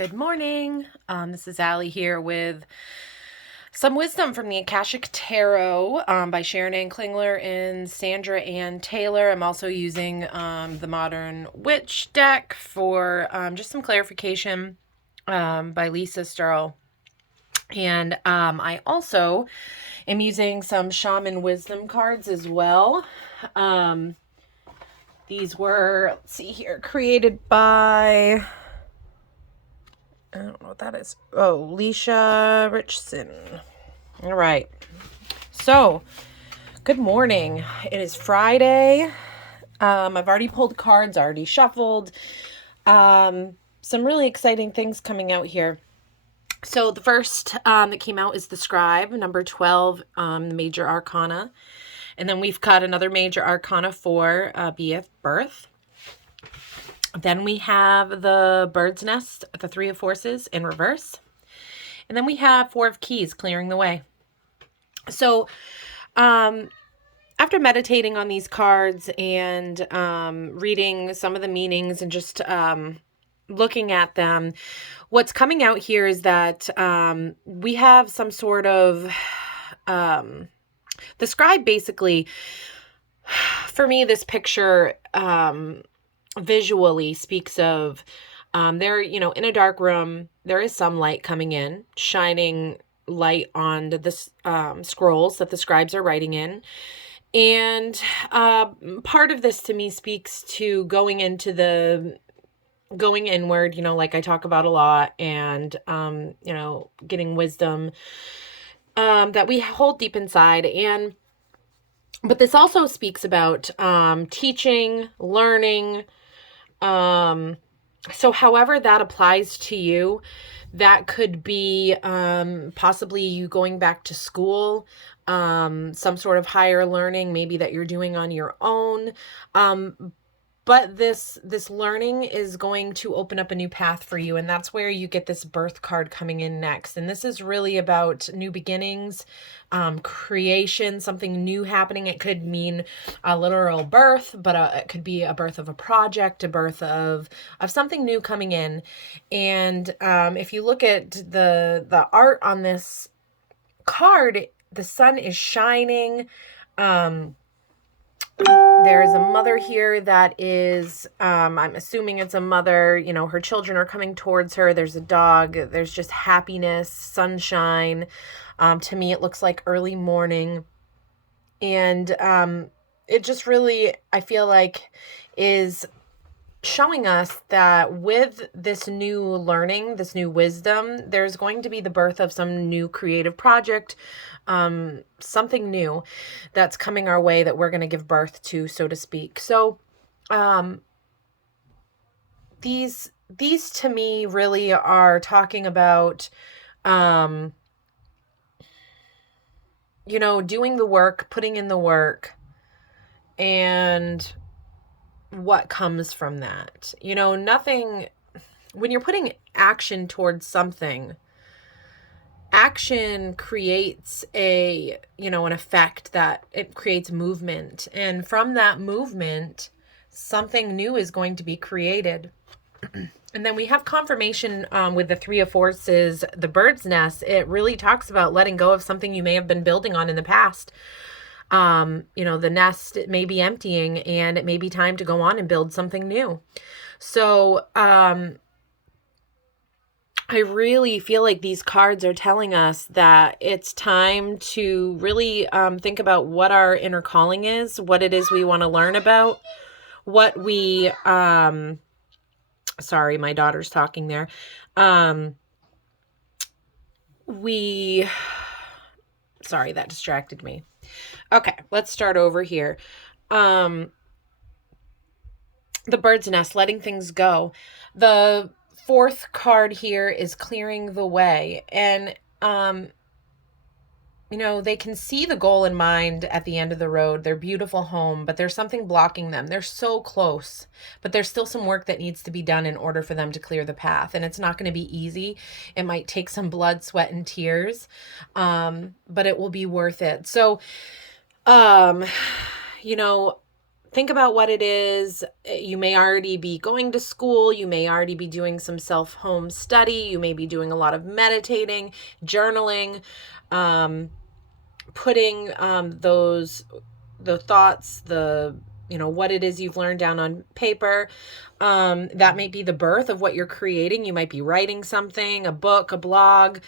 Good morning. This is Allie here with some wisdom from the Akashic Tarot by Sharon Ann Klingler and Sandra Ann Taylor. I'm also using the Modern Witch deck for just some clarification by Lisa Sterl. And I also am using some Shaman Wisdom cards as well. These were, let's see here, created by... I don't know what that is. Oh, Leisha Richson. All right. So, good morning. It is Friday. I've already pulled cards, already shuffled. Some really exciting things coming out here. So, the first that came out is the Scribe, number 12, the Major Arcana. And then we've got another Major Arcana for Birth. Then we have the Bird's Nest, the Three of Forces in reverse. And then we have Four of Keys, clearing the way. So after meditating on these cards and reading some of the meanings and just looking at them, what's coming out here is that we have some sort of... the Scribe basically, for me, this picture... visually speaks of they're, in a dark room, there is some light coming in, shining light on the scrolls that the scribes are writing in. And part of this to me speaks to going inward, like I talk about a lot, and, getting wisdom that we hold deep inside. But this also speaks about teaching, learning. So however that applies to you, that could be possibly you going back to school, some sort of higher learning, maybe that you're doing on your own. But this learning is going to open up a new path for you. And that's where you get this Birth card coming in next. And this is really about new beginnings, creation, something new happening. It could mean a literal birth, but it could be a birth of a project, a birth of something new coming in. And if you look at the art on this card, the sun is shining. There's a mother here that is, I'm assuming it's a mother, her children are coming towards her. There's a dog. There's just happiness, sunshine. To me, it looks like early morning. And it just really, I feel like, is showing us that with this new learning, this new wisdom, there's going to be the birth of some new creative project, something new that's coming our way that we're going to give birth to, so to speak. So these to me really are talking about doing the work, putting in the work, and what comes from that. Nothing, when you're putting action towards something, action creates an effect that it creates movement. And from that movement, something new is going to be created. And then we have confirmation with the Three of Forces, the Bird's Nest. It really talks about letting go of something you may have been building on in the past. The nest may be emptying, and it may be time to go on and build something new. So, I really feel like these cards are telling us that it's time to really think about what our inner calling is, what it is we want to learn about, what we, sorry, my daughter's talking there. Sorry, that distracted me. Okay, let's start over here. The Bird's Nest, letting things go. The fourth card here is clearing the way. And, they can see the goal in mind at the end of the road, their beautiful home, but there's something blocking them. They're so close, but there's still some work that needs to be done in order for them to clear the path. And it's not going to be easy. It might take some blood, sweat, and tears, but it will be worth it. So, think about what it is. You may already be going to school. You may already be doing some self-home study. You may be doing a lot of meditating, journaling, putting the thoughts, what it is you've learned down on paper. That may be the birth of what you're creating. You might be writing something, a book, a blog.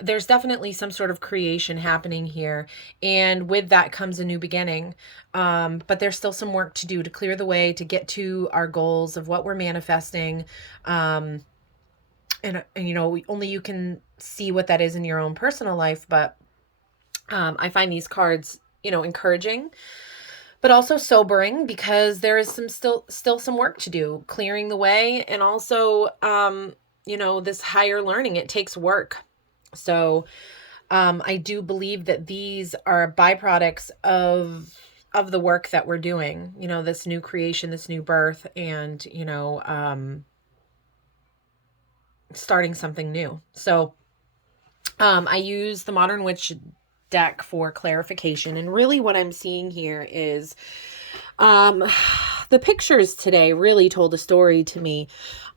There's definitely some sort of creation happening here. And with that comes a new beginning. But there's still some work to do to clear the way, to get to our goals of what we're manifesting. And only you can see what that is in your own personal life. But I find these cards, encouraging, but also sobering, because there is still some work to do, clearing the way. And also, this higher learning, it takes work. So, I do believe that these are byproducts of the work that we're doing, this new creation, this new birth, and, starting something new. So, I use the Modern Witch deck for clarification, and really what I'm seeing here is the pictures today really told a story to me.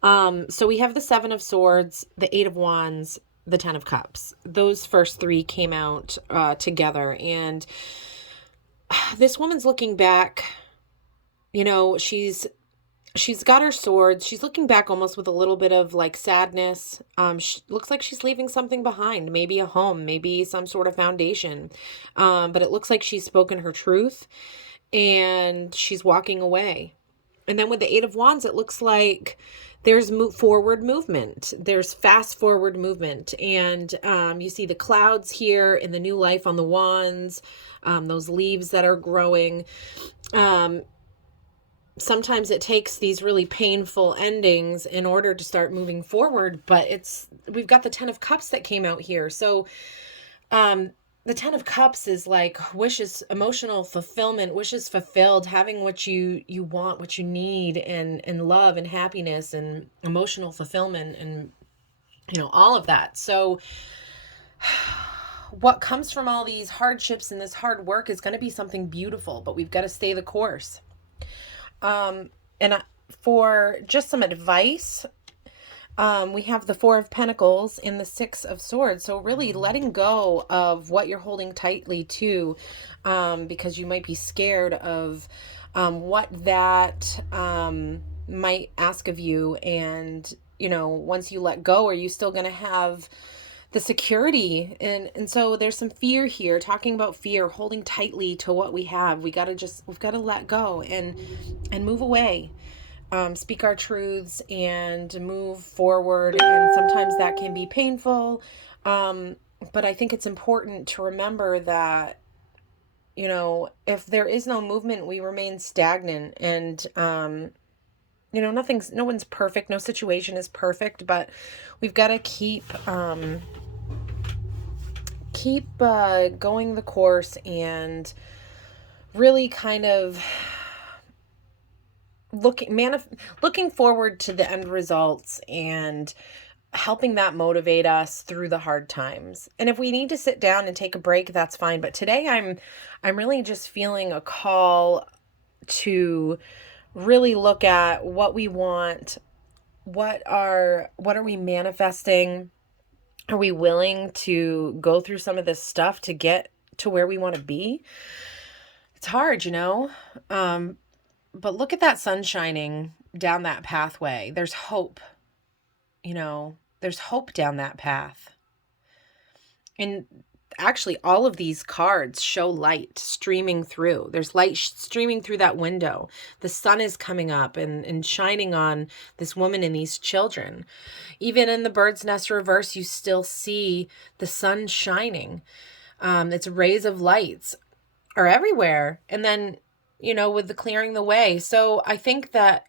So we have the Seven of Swords, the Eight of Wands, the Ten of Cups. Those first three came out together, and this woman's looking back. She's got her swords. She's looking back almost with a little bit of like sadness. Looks like she's leaving something behind, maybe a home, maybe some sort of foundation. But it looks like she's spoken her truth and she's walking away. And then with the Eight of Wands, it looks like there's forward movement. There's fast forward movement. And you see the clouds here and the new life on the wands, those leaves that are growing. Sometimes it takes these really painful endings in order to start moving forward, but we've got the Ten of Cups that came out here. So, the Ten of Cups is like wishes, emotional fulfillment, wishes fulfilled, having what you want, what you need, and love and happiness and emotional fulfillment and, all of that. So what comes from all these hardships and this hard work is going to be something beautiful, but we've got to stay the course. For just some advice, we have the Four of Pentacles and the Six of Swords. So really letting go of what you're holding tightly to, because you might be scared of what that might ask of you. And, once you let go, are you still going to have the security? And so there's some fear here, talking about fear, holding tightly to what we have. We've got to let go and move away, speak our truths and move forward. And sometimes that can be painful. But I think it's important to remember that, if there is no movement, we remain stagnant. And, no one's perfect. No situation is perfect, but we've got to keep going the course and really kind of looking forward to the end results and helping that motivate us through the hard times. And if we need to sit down and take a break, that's fine. But today I'm really just feeling a call to really look at what we want. What are we manifesting? Are we willing to go through some of this stuff to get to where we want to be? It's hard, but look at that sun shining down that pathway. There's hope, there's hope down that path. And actually, all of these cards show light streaming through. There's light streaming through that window. The sun is coming up and shining on this woman and these children. Even in the bird's nest reverse, you still see the sun shining. Its rays of lights are everywhere. And then, with the clearing the way. So I think that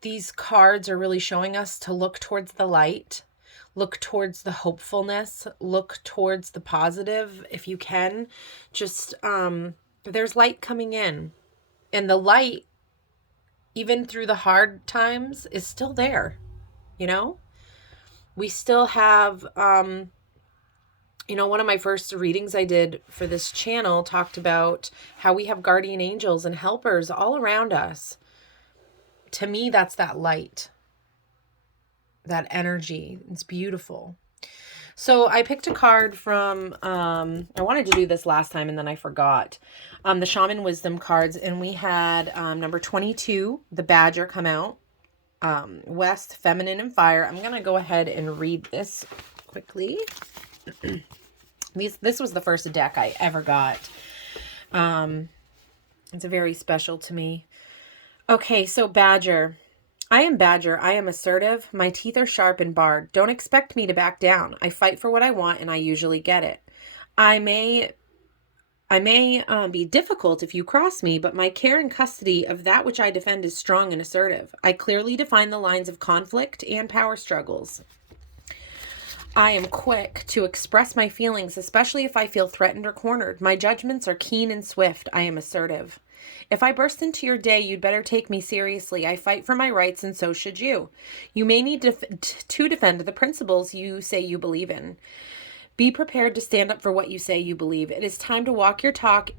these cards are really showing us to look towards the light, look towards the hopefulness, look towards the positive if you can. Just, there's light coming in. And the light, even through the hard times, is still there. We still have You know, one of my first readings I did for this channel talked about how we have guardian angels and helpers all around us. To me, that's that light, that energy. It's beautiful. So I picked a card from, I wanted to do this last time and then I forgot, the Shaman Wisdom cards. And we had number 22, the Badger, come out. West, Feminine, and Fire. I'm going to go ahead and read this quickly. This was the first deck I ever got. It's very special to me. Okay, so Badger. I am Badger. I am assertive. My teeth are sharp and barred. Don't expect me to back down. I fight for what I want, and I usually get it. I may be difficult if you cross me, but my care and custody of that which I defend is strong and assertive. I clearly define the lines of conflict and power struggles. I am quick to express my feelings, especially if I feel threatened or cornered. My judgments are keen and swift. I am assertive. If I burst into your day, you'd better take me seriously. I fight for my rights, and so should you. You may need to defend the principles you say you believe in. Be prepared to stand up for what you say you believe. It is time to walk your talk.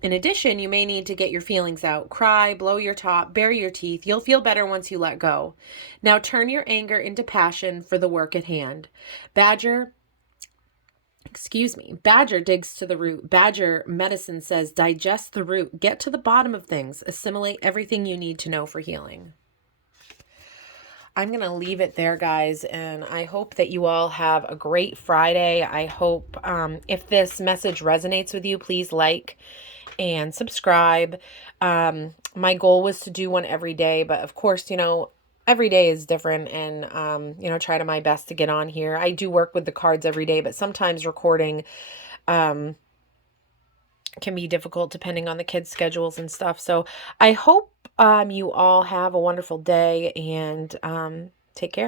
In addition, you may need to get your feelings out. Cry, blow your top, bare your teeth. You'll feel better once you let go. Now turn your anger into passion for the work at hand. Badger digs to the root. Badger medicine says digest the root. Get to the bottom of things. Assimilate everything you need to know for healing. I'm going to leave it there, guys, and I hope that you all have a great Friday. I hope if this message resonates with you, please like and subscribe. My goal was to do one every day, but of course, you know, every day is different, and, you know, try to my best to get on here. I do work with the cards every day, but sometimes recording can be difficult depending on the kids' schedules and stuff. So I hope you all have a wonderful day, and take care.